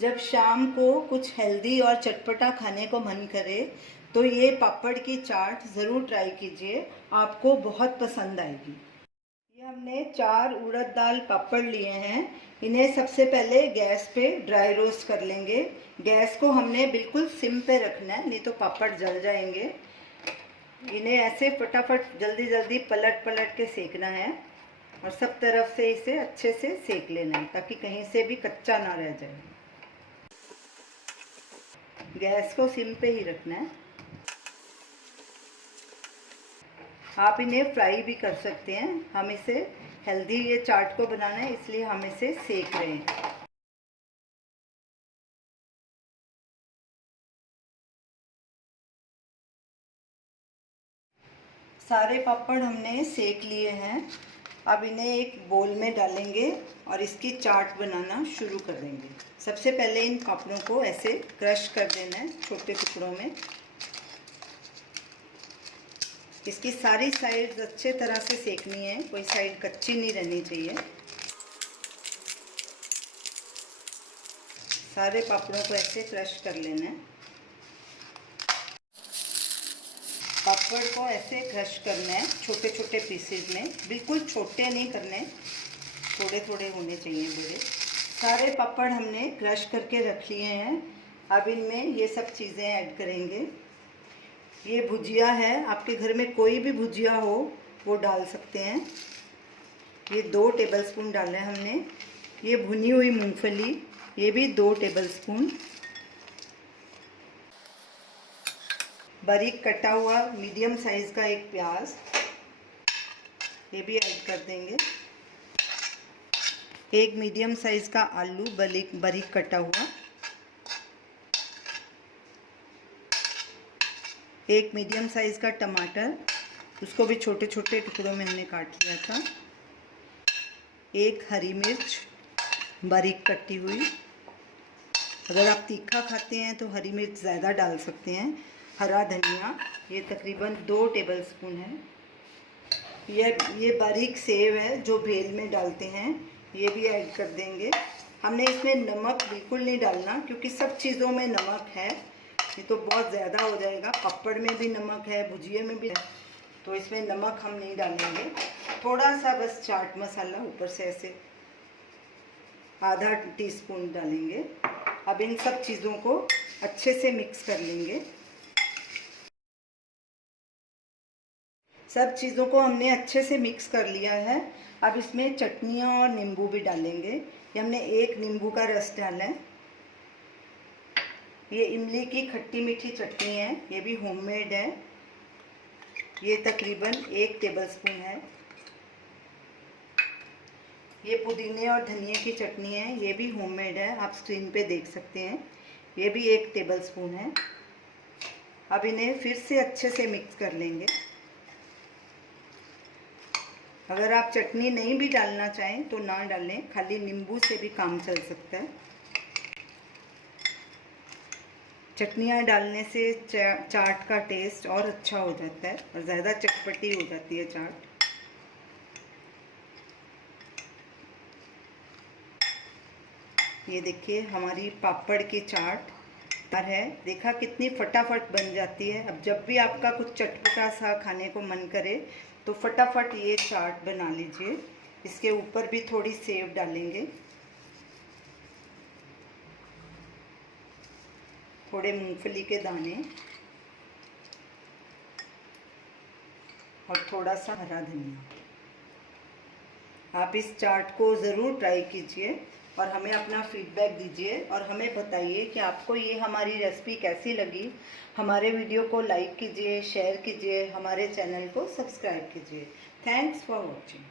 जब शाम को कुछ हेल्दी और चटपटा खाने को मन करे तो ये पापड़ की चाट ज़रूर ट्राई कीजिए, आपको बहुत पसंद आएगी। ये हमने 4 उड़द दाल पापड़ लिए हैं। इन्हें सबसे पहले गैस पे ड्राई रोस्ट कर लेंगे। गैस को हमने बिल्कुल सिम पे रखना है, नहीं तो पापड़ जल जाएंगे। इन्हें ऐसे फटाफट जल्दी जल्दी पलट पलट के सेकना है और सब तरफ से इसे अच्छे से सेक लेना है ताकि कहीं से भी कच्चा ना रह जाए। गैस को सिम पे ही रखना है। आप इन्हें फ्राई भी कर सकते हैं। हम इसे हेल्दी ये चाट को बनाना है इसलिए हम इसे सेक रहे हैं। सारे पापड़ हमने सेक लिए हैं। अब इन्हें एक बोल में डालेंगे और इसकी चाट बनाना शुरू कर देंगे। सबसे पहले इन पापड़ों को ऐसे क्रश कर देना है छोटे टुकड़ों में। इसकी सारी साइड्स अच्छे तरह से सेकनी है, कोई साइड कच्ची नहीं रहनी चाहिए। सारे पापड़ों को ऐसे क्रश कर लेना है। पापड़ को ऐसे क्रश करना है छोटे छोटे पीसेस में, बिल्कुल छोटे नहीं करने, थोड़े थोड़े होने चाहिए बड़े। सारे पापड़ हमने क्रश करके रख लिए हैं। अब इनमें ये सब चीज़ें ऐड करेंगे। ये भुजिया है, आपके घर में कोई भी भुजिया हो वो डाल सकते हैं। ये 2 टेबलस्पून डाले हमने। ये भुनी हुई मूंगफली, ये भी 2 टेबलस्पून। बारीक कटा हुआ मीडियम साइज़ का एक प्याज, ये भी ऐड कर देंगे। एक मीडियम साइज़ का आलू बारीक कटा हुआ। एक मीडियम साइज़ का टमाटर, उसको भी छोटे छोटे टुकड़ों में हमने काट लिया था। एक हरी मिर्च बारीक कटी हुई। अगर आप तीखा खाते हैं तो हरी मिर्च ज़्यादा डाल सकते हैं। हरा धनिया, ये तकरीबन 2 टेबलस्पून है। ये बारीक सेव है जो भेल में डालते हैं, ये भी ऐड कर देंगे। हमने इसमें नमक बिल्कुल नहीं डालना क्योंकि सब चीज़ों में नमक है, ये तो बहुत ज़्यादा हो जाएगा। पापड़ में भी नमक है, भुजिए में भी है, तो इसमें नमक हम नहीं डालेंगे। थोड़ा सा बस चाट मसाला ऊपर से ऐसे आधा टीस्पून डालेंगे। अब इन सब चीज़ों को अच्छे से मिक्स कर लेंगे। सब चीज़ों को हमने अच्छे से मिक्स कर लिया है। अब इसमें चटनियाँ और नींबू भी डालेंगे। ये हमने 1 नींबू का रस डाला है। ये इमली की खट्टी मीठी चटनी है, ये भी होममेड है। ये तकरीबन 1 टेबलस्पून है। ये पुदीने और धनिए की चटनी है, ये भी होममेड है, आप स्क्रीन पे देख सकते हैं। ये भी 1 टेबलस्पून है। अब इन्हें फिर से अच्छे से मिक्स कर लेंगे। अगर आप चटनी नहीं भी डालना चाहें तो ना डालें, खाली नींबू से भी काम चल सकता है। चटनियाँ डालने से चाट का टेस्ट और अच्छा हो जाता है और ज़्यादा चटपटी हो जाती है चाट। ये देखिए हमारी पापड़ की चाट है, देखा कितनी फटाफट बन जाती है। अब जब भी आपका कुछ चटपटा सा खाने को मन करे तो फटाफट ये चाट बना लीजिए। इसके ऊपर भी थोड़ी सेव डालेंगे, थोड़े मूंगफली के दाने और थोड़ा सा हरा धनिया। आप इस चाट को ज़रूर ट्राई कीजिए और हमें अपना फीडबैक दीजिए और हमें बताइए कि आपको ये हमारी रेसिपी कैसी लगी। हमारे वीडियो को लाइक कीजिए, शेयर कीजिए, हमारे चैनल को सब्सक्राइब कीजिए। Thanks for watching.